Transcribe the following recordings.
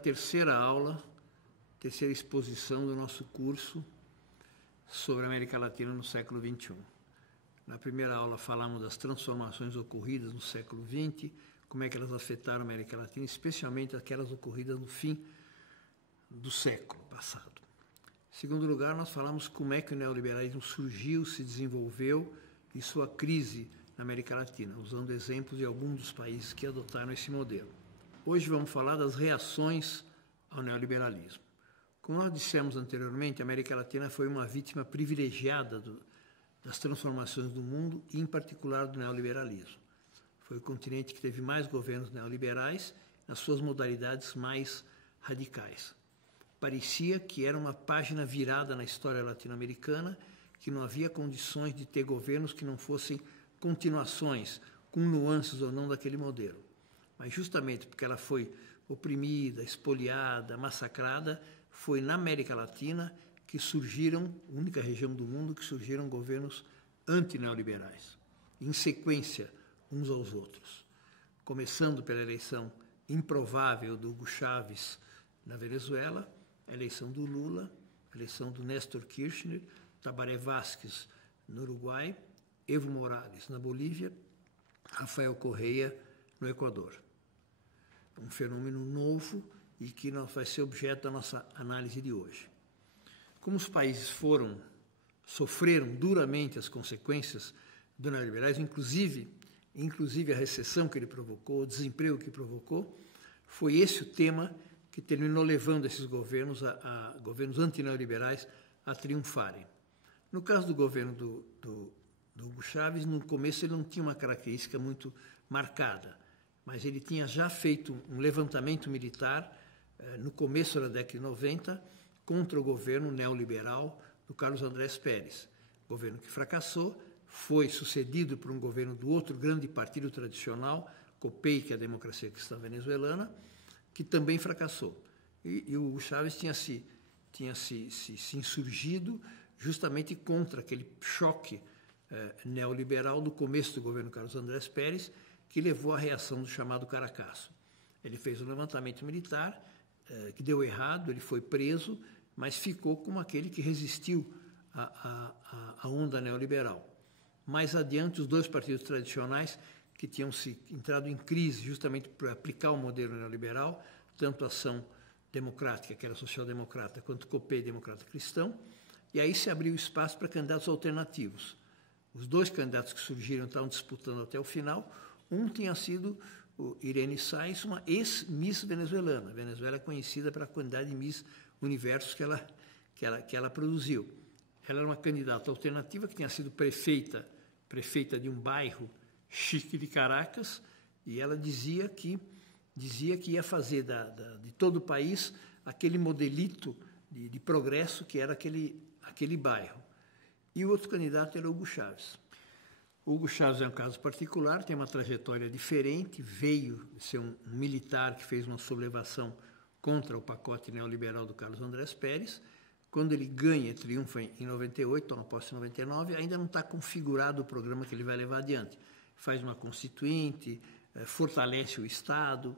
terceira aula, terceira exposição do nosso curso sobre a América Latina no século XXI. Na primeira aula falamos das transformações ocorridas no século XX, como é que elas afetaram a América Latina, especialmente aquelas ocorridas no fim do século passado. Em segundo lugar, nós falamos como é que o neoliberalismo surgiu, se desenvolveu e sua crise na América Latina, usando exemplos de alguns dos países que adotaram esse modelo. Hoje vamos falar das reações ao neoliberalismo. Como nós dissemos anteriormente, a América Latina foi uma vítima privilegiada das transformações do mundo e, em particular, do neoliberalismo. Foi o continente que teve mais governos neoliberais nas suas modalidades mais radicais. Parecia que era uma página virada na história latino-americana, que não havia condições de ter governos que não fossem continuações, com nuances ou não daquele modelo. Mas justamente porque ela foi oprimida, espoliada, massacrada, foi na América Latina que surgiram, única região do mundo, que surgiram governos antineoliberais, em sequência uns aos outros. Começando pela eleição improvável do Hugo Chávez na Venezuela, a eleição do Lula, a eleição do Néstor Kirchner, Tabaré Vázquez no Uruguai, Evo Morales na Bolívia, Rafael Correa no Equador. Um fenômeno novo e que vai ser objeto da nossa análise de hoje. Como os países sofreram duramente as consequências do neoliberalismo, inclusive a recessão que ele provocou, o desemprego que provocou, foi esse o tema que terminou levando esses governos, governos antineoliberais, a triunfarem. No caso do governo do Hugo Chávez, no começo ele não tinha uma característica muito marcada, mas ele tinha já feito um levantamento militar no começo da década de 90 contra o governo neoliberal do Carlos Andrés Pérez. Governo que fracassou, foi sucedido por um governo do outro grande partido tradicional, COPEI, que é a Democracia Cristã Venezuelana, que também fracassou. E o Hugo Chávez tinha se insurgido justamente contra aquele choque neoliberal do começo do governo Carlos Andrés Pérez, que levou à reação do chamado Caracaço. Ele fez um levantamento militar que deu errado, ele foi preso, mas ficou como aquele que resistiu à onda neoliberal. Mais adiante, os dois partidos tradicionais que tinham se entrado em crise justamente para aplicar o modelo neoliberal, tanto a Ação Democrática, que era social-democrata, quanto o COPEI, democrata cristão, e aí se abriu espaço para candidatos alternativos. Os dois candidatos que surgiram estavam disputando até o final. Um tinha sido o Irene Sáenz, uma ex-Miss venezuelana. A Venezuela é conhecida pela quantidade de Miss Universos que ela produziu. Ela era uma candidata alternativa que tinha sido prefeita de um bairro chique de Caracas, e ela dizia que ia fazer de todo o país aquele modelito de progresso que era aquele bairro. E o outro candidato era o Hugo Chávez. O Hugo Chávez é um caso particular, tem uma trajetória diferente, veio de ser um militar que fez uma sublevação contra o pacote neoliberal do Carlos Andrés Pérez. Quando ele ganha e triunfa em 98, toma posse em 99, ainda não está configurado o programa que ele vai levar adiante. Faz uma constituinte, fortalece o Estado,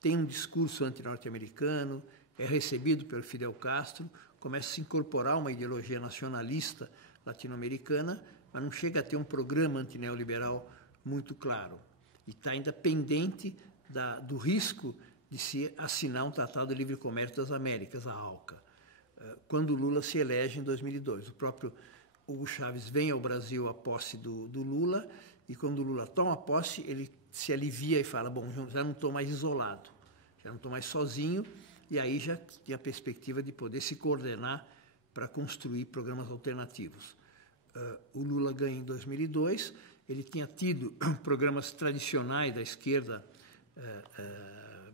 tem um discurso anti-norte-americano, é recebido pelo Fidel Castro, começa a se incorporar uma ideologia nacionalista latino-americana, mas não chega a ter um programa antineoliberal muito claro. E está ainda pendente do risco de se assinar um Tratado de Livre Comércio das Américas, a ALCA, quando Lula se elege em 2002. O próprio Hugo Chávez vem ao Brasil à posse do Lula, e quando o Lula toma posse, ele se alivia e fala, bom, já não estou mais isolado, já não estou mais sozinho, e aí já tem a perspectiva de poder se coordenar para construir programas alternativos. O Lula ganha em 2002, ele tinha tido programas tradicionais da esquerda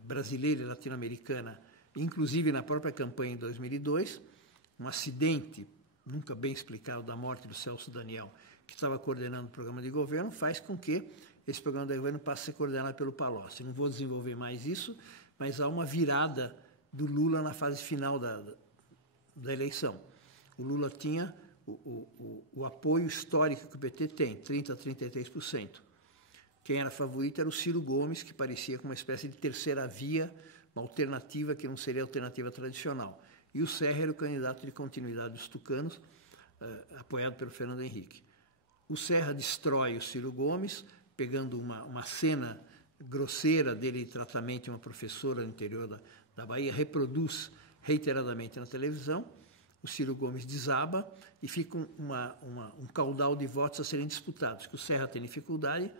brasileira e latino-americana, inclusive na própria campanha em 2002, um acidente nunca bem explicado da morte do Celso Daniel, que estava coordenando o programa de governo, faz com que esse programa de governo passe a ser coordenado pelo Palocci. Não vou desenvolver mais isso, mas há uma virada do Lula na fase final da eleição. O Lula tinha o apoio histórico que o PT tem, 30% a 33%. Quem era favorito era o Ciro Gomes, que parecia com uma espécie de terceira via, uma alternativa que não seria a alternativa tradicional. E o Serra era o candidato de continuidade dos tucanos, apoiado pelo Fernando Henrique. O Serra destrói o Ciro Gomes, pegando uma cena grosseira dele tratamento de uma professora no interior da Bahia, reproduz reiteradamente na televisão. O Ciro Gomes desaba e fica um caudal de votos a serem disputados, que o Serra tem dificuldade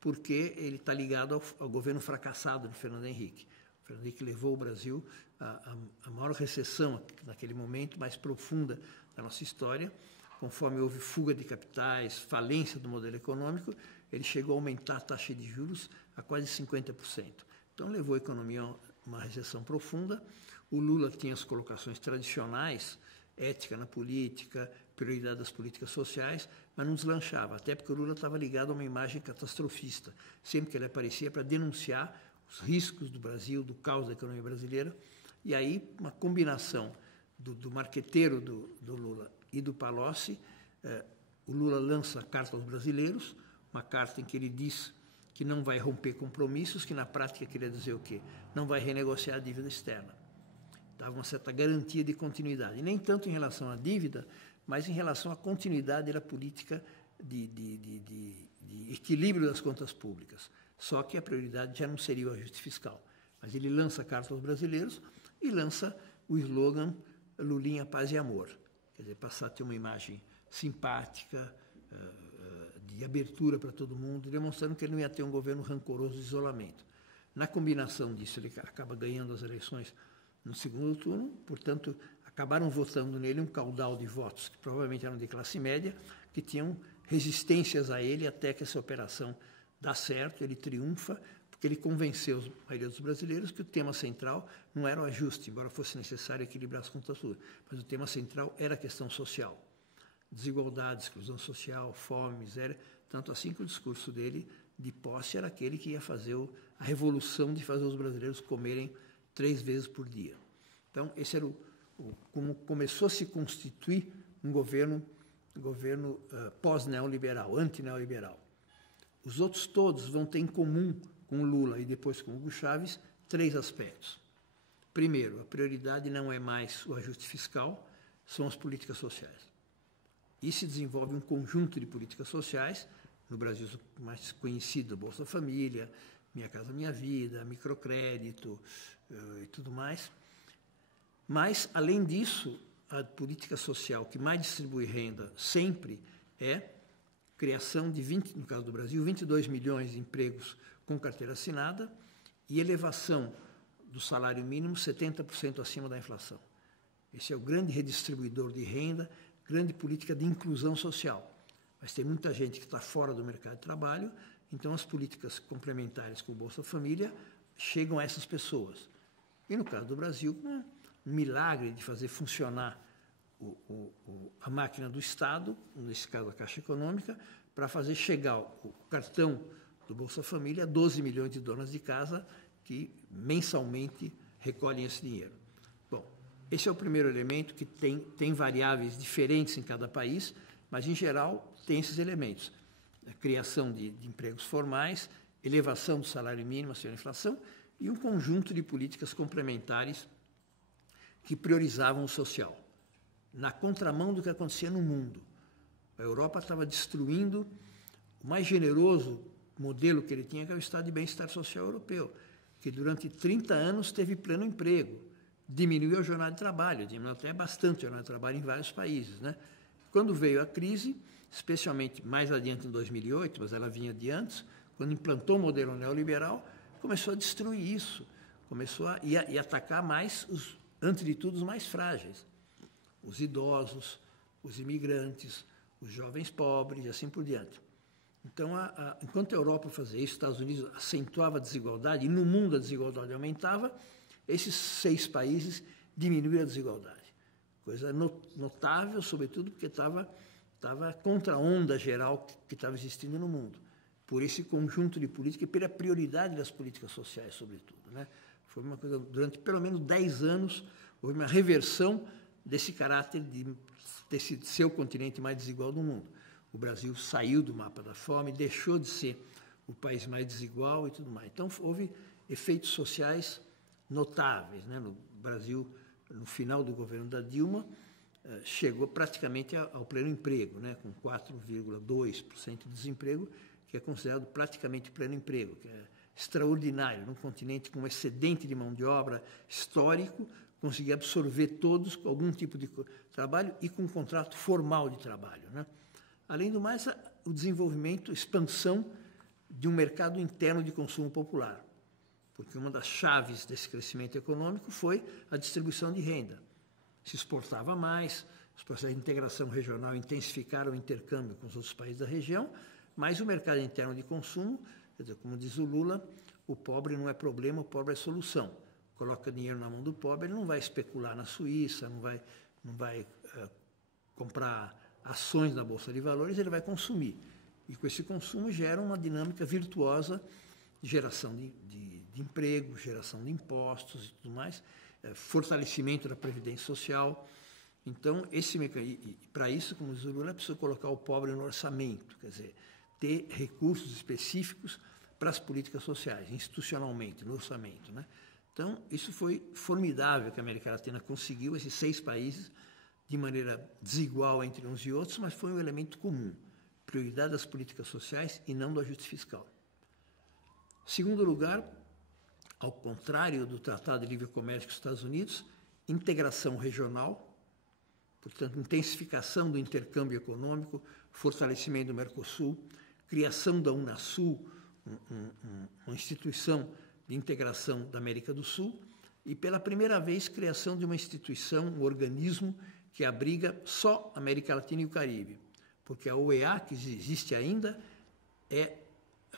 porque ele está ligado ao governo fracassado do Fernando Henrique. O Fernando Henrique levou o Brasil à maior recessão naquele momento, mais profunda da nossa história. Conforme houve fuga de capitais, falência do modelo econômico, ele chegou a aumentar a taxa de juros a quase 50%. Então levou a economia a uma recessão profunda. O Lula tinha as colocações tradicionais, ética na política, prioridade das políticas sociais, mas não deslanchava, até porque o Lula estava ligado a uma imagem catastrofista. Sempre que ele aparecia para denunciar os riscos do Brasil, do caos da economia brasileira, e aí uma combinação do marqueteiro do Lula e do Palocci. O Lula lança a Carta aos Brasileiros, uma carta em que ele diz que não vai romper compromissos, que na prática queria dizer o quê? Não vai renegociar a dívida externa. Dava uma certa garantia de continuidade, e nem tanto em relação à dívida, mas em relação à continuidade da política de equilíbrio das contas públicas. Só que a prioridade já não seria o ajuste fiscal. Mas ele lança a Carta aos Brasileiros e lança o slogan Lulinha, Paz e Amor. Quer dizer, passar a ter uma imagem simpática, de abertura para todo mundo, demonstrando que ele não ia ter um governo rancoroso de isolamento. Na combinação disso, ele acaba ganhando as eleições no segundo turno, portanto, acabaram votando nele um caudal de votos, que provavelmente eram de classe média, que tinham resistências a ele até que essa operação dá certo, ele triunfa, porque ele convenceu a maioria dos brasileiros que o tema central não era o ajuste, embora fosse necessário equilibrar as contas públicas, mas o tema central era a questão social. Desigualdade, exclusão social, fome, miséria, tanto assim que o discurso dele de posse era aquele que ia fazer a revolução de fazer os brasileiros comerem 3 vezes por dia. Então, esse era como começou a se constituir um governo pós-neoliberal, anti-neoliberal. Os outros todos vão ter em comum com o Lula e depois com o Hugo Chávez 3 aspectos. Primeiro, a prioridade não é mais o ajuste fiscal, são as políticas sociais. E se desenvolve um conjunto de políticas sociais, no Brasil mais conhecido, Bolsa Família, Minha Casa Minha Vida, microcrédito e tudo mais. Mas, além disso, a política social que mais distribui renda sempre é criação de, no caso do Brasil, 22 milhões de empregos com carteira assinada e elevação do salário mínimo 70% acima da inflação. Esse é o grande redistribuidor de renda, grande política de inclusão social. Mas tem muita gente que está fora do mercado de trabalho, então as políticas complementares com o Bolsa Família chegam a essas pessoas. E no caso do Brasil, um milagre de fazer funcionar a máquina do Estado, nesse caso a Caixa Econômica, para fazer chegar o cartão do Bolsa Família a 12 milhões de donas de casa que mensalmente recolhem esse dinheiro. Bom, esse é o primeiro elemento que tem variáveis diferentes em cada país, mas, em geral, tem esses elementos. A criação de empregos formais, elevação do salário mínimo acima da inflação e um conjunto de políticas complementares que priorizavam o social, na contramão do que acontecia no mundo. A Europa estava destruindo o mais generoso modelo que ele tinha, que é o Estado de Bem-Estar Social Europeu, que durante 30 anos teve pleno emprego, diminuiu a jornada de trabalho, diminuiu até bastante a jornada de trabalho em vários países, né? Quando veio a crise, especialmente mais adiante em 2008, mas ela vinha de antes, quando implantou o modelo neoliberal, começou a destruir isso, começou a atacar mais, antes de tudo, os mais frágeis, os idosos, os imigrantes, os jovens pobres e assim por diante. Então, enquanto a Europa fazia isso, os Estados Unidos acentuava a desigualdade, e no mundo a desigualdade aumentava, esses 6 países diminuíram a desigualdade. Coisa notável, sobretudo porque estava contra a onda geral que estava existindo no mundo. Por esse conjunto de políticas e pela prioridade das políticas sociais, sobretudo, né? Foi uma coisa, durante pelo menos 10 anos, houve uma reversão desse caráter desse ser o continente mais desigual do mundo. O Brasil saiu do mapa da fome, deixou de ser o país mais desigual e tudo mais. Então, houve efeitos sociais notáveis, né? No Brasil, no final do governo da Dilma, chegou praticamente ao pleno emprego, né? Com 4,2% de desemprego, que é considerado praticamente pleno emprego, que é extraordinário. Num continente com um excedente de mão de obra histórico, conseguir absorver todos com algum tipo de trabalho e com um contrato formal de trabalho, né? Além do mais, o desenvolvimento, expansão de um mercado interno de consumo popular, porque uma das chaves desse crescimento econômico foi a distribuição de renda. Se exportava mais, os processos de integração regional intensificaram o intercâmbio com os outros países da região, mas o mercado interno de consumo, quer dizer, como diz o Lula, o pobre não é problema, o pobre é solução. Coloca dinheiro na mão do pobre, ele não vai especular na Suíça, não vai comprar ações na Bolsa de Valores, ele vai consumir. E com esse consumo gera uma dinâmica virtuosa de geração de emprego, geração de impostos e tudo mais, fortalecimento da previdência social. Então, para isso, como diz o Lula, é preciso colocar o pobre no orçamento, quer dizer, ter recursos específicos para as políticas sociais, institucionalmente, no orçamento, né? Então, isso foi formidável que a América Latina conseguiu, esses 6 países, de maneira desigual entre uns e outros, mas foi um elemento comum, prioridade das políticas sociais e não do ajuste fiscal. Segundo lugar, ao contrário do Tratado de Livre Comércio com os Estados Unidos, integração regional, portanto, intensificação do intercâmbio econômico, fortalecimento do Mercosul, criação da Unasul, uma instituição de integração da América do Sul, e pela primeira vez criação de uma instituição, um organismo que abriga só a América Latina e o Caribe, porque a OEA, que existe ainda, é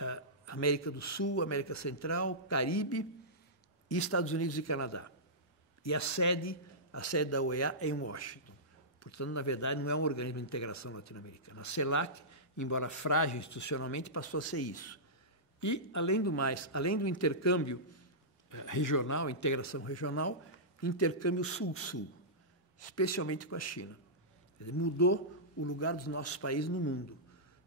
a América do Sul, América Central, Caribe e Estados Unidos e Canadá. E a sede da OEA é em Washington. Portanto, na verdade, não é um organismo de integração latino-americana. A CELAC, embora frágil institucionalmente, passou a ser isso. E, além do mais, além do intercâmbio regional, integração regional, intercâmbio sul-sul, especialmente com a China. Mudou o lugar dos nossos países no mundo.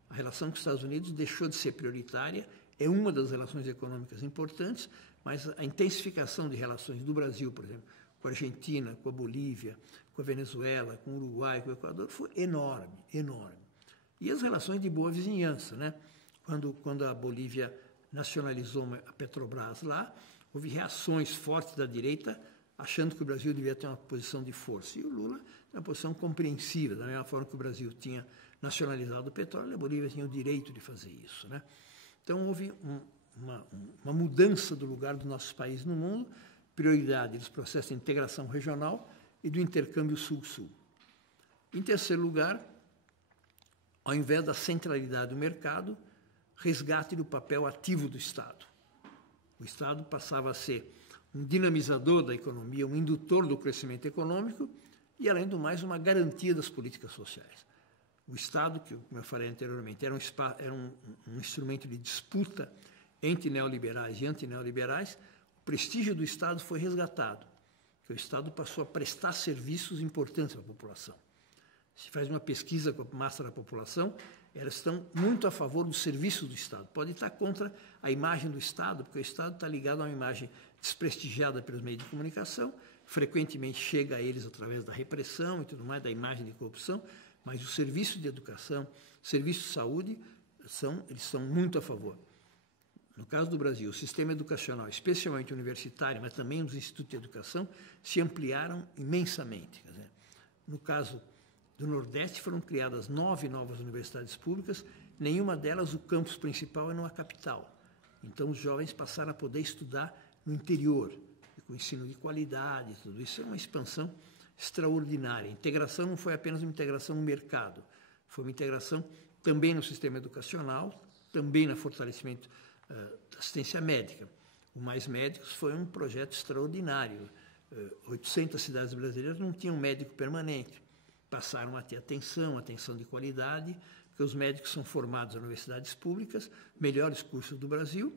A relação com os Estados Unidos deixou de ser prioritária, é uma das relações econômicas importantes, mas a intensificação de relações do Brasil, por exemplo, com a Argentina, com a Bolívia, com a Venezuela, com o Uruguai, com o Equador, foi enorme, enorme. E as relações de boa vizinhança, né? Quando a Bolívia nacionalizou a Petrobras lá, houve reações fortes da direita, achando que o Brasil devia ter uma posição de força. E o Lula tem uma posição compreensiva, da mesma forma que o Brasil tinha nacionalizado o petróleo, a Bolívia tinha o direito de fazer isso, né? Então, houve uma mudança do lugar do nosso país no mundo, prioridade dos processos de integração regional e do intercâmbio sul-sul. Em terceiro lugar, ao invés da centralidade do mercado, resgate do papel ativo do Estado. O Estado passava a ser um dinamizador da economia, um indutor do crescimento econômico e, além do mais, uma garantia das políticas sociais. O Estado, que, como eu falei anteriormente, era um instrumento de disputa entre neoliberais e antineoliberais, o prestígio do Estado foi resgatado, porque o Estado passou a prestar serviços importantes à população. Se faz uma pesquisa com a massa da população, elas estão muito a favor dos serviços do Estado. Pode estar contra a imagem do Estado, porque o Estado está ligado a uma imagem desprestigiada pelos meios de comunicação, frequentemente chega a eles através da repressão e tudo mais, da imagem de corrupção, mas os serviços de educação, serviços de saúde, eles são muito a favor. No caso do Brasil, o sistema educacional, especialmente universitário, mas também os institutos de educação, se ampliaram imensamente. Quer dizer, no caso do Nordeste, foram criadas 9 novas universidades públicas, nenhuma delas o campus principal é numa capital. Então, os jovens passaram a poder estudar no interior, com ensino de qualidade, tudo isso é uma expansão extraordinária. A integração não foi apenas uma integração no mercado, foi uma integração também no sistema educacional, também no fortalecimento da assistência médica. O Mais Médicos foi um projeto extraordinário. 800 cidades brasileiras não tinham médico permanente. Passaram a ter atenção de qualidade, porque os médicos são formados em universidades públicas, melhores cursos do Brasil,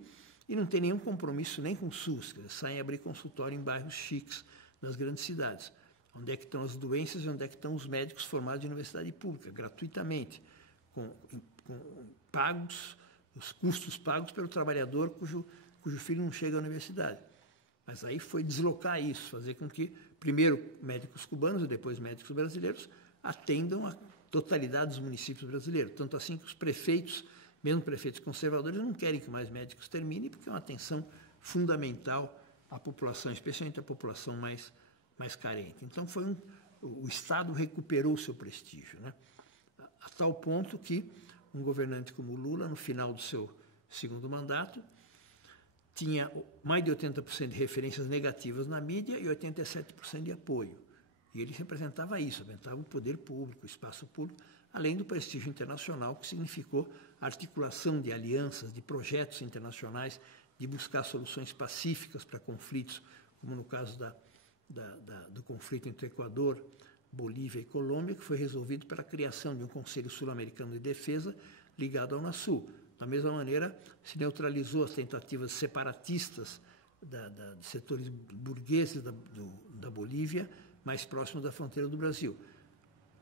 e não tem nenhum compromisso nem com o SUS, quer dizer, saem abrir consultório em bairros chiques das grandes cidades. Onde é que estão as doenças e onde é que estão os médicos formados em universidade pública, gratuitamente, com pagos, os custos pagos pelo trabalhador cujo filho não chega à universidade. Mas aí foi deslocar isso, fazer com que, primeiro, médicos cubanos e depois médicos brasileiros atendam a totalidade dos municípios brasileiros. Tanto assim que os prefeitos, mesmo prefeitos conservadores, não querem que mais médicos terminem, porque é uma atenção fundamental à população, especialmente à população mais carente. Então, o Estado recuperou o seu prestígio, né? A tal ponto que um governante como Lula, no final do seu segundo mandato, tinha mais de 80% de referências negativas na mídia e 87% de apoio. E ele representava isso, representava o poder público, o espaço público, além do prestígio internacional, que significou a articulação de alianças, de projetos internacionais, de buscar soluções pacíficas para conflitos, como no caso do conflito entre Equador, Bolívia e Colômbia, que foi resolvido pela criação de um Conselho Sul-Americano de Defesa ligado ao Unasul. Da mesma maneira, se neutralizou as tentativas separatistas de setores burgueses da Bolívia, mais próximos da fronteira do Brasil.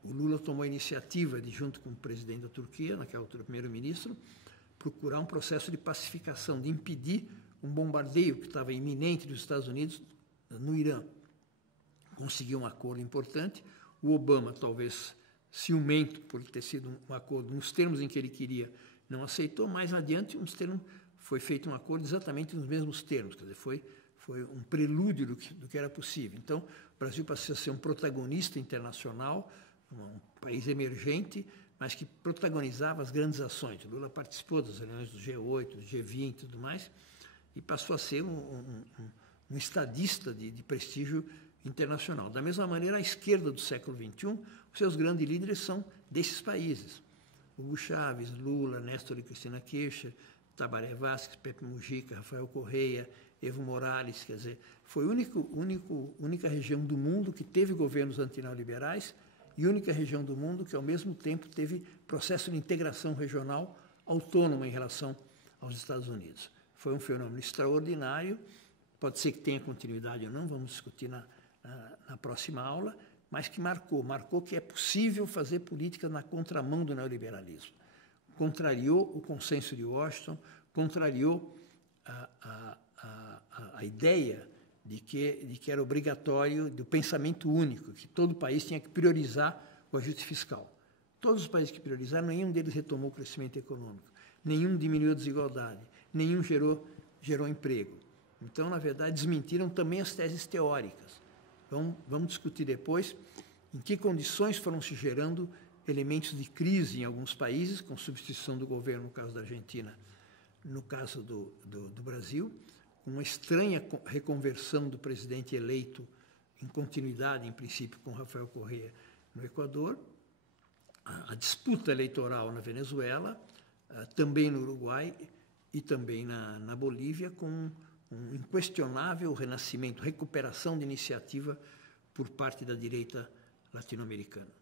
O Lula tomou a iniciativa de, junto com o presidente da Turquia, naquela altura primeiro-ministro, procurar um processo de pacificação, de impedir um bombardeio que estava iminente dos Estados Unidos no Irã. Conseguiu um acordo importante. O Obama, talvez ciumento por ter sido um acordo nos termos em que ele queria, não aceitou. Mais adiante, foi feito um acordo exatamente nos mesmos termos, quer dizer, foi um prelúdio do que era possível. Então, o Brasil passou a ser um protagonista internacional, um país emergente, mas que protagonizava as grandes ações. O Lula participou das reuniões do G8, do G20 e tudo mais, e passou a ser um estadista de prestígio internacional. Da mesma maneira, a esquerda do século XXI, os seus grandes líderes são desses países. Hugo Chávez, Lula, Néstor e Cristina Kirchner, Tabaré Vázquez, Pepe Mujica, Rafael Correia, Evo Morales, quer dizer, foi a única região do mundo que teve governos antineoliberais e única região do mundo que, ao mesmo tempo, teve processo de integração regional autônoma em relação aos Estados Unidos. Foi um fenômeno extraordinário, pode ser que tenha continuidade ou não, vamos discutir na próxima aula, mas que marcou que é possível fazer política na contramão do neoliberalismo. Contrariou o consenso de Washington, contrariou a ideia de que era obrigatório, do pensamento único, que todo país tinha que priorizar o ajuste fiscal. Todos os países que priorizaram, nenhum deles retomou o crescimento econômico, nenhum diminuiu a desigualdade, nenhum gerou emprego. Então, na verdade, desmentiram também as teses teóricas. Então, vamos discutir depois em que condições foram se gerando elementos de crise em alguns países, com substituição do governo, no caso da Argentina, no caso do Brasil, uma estranha reconversão do presidente eleito em continuidade, em princípio, com Rafael Correa no Equador, a disputa eleitoral na Venezuela, também no Uruguai e também na Bolívia, com um inquestionável renascimento, recuperação de iniciativa por parte da direita latino-americana.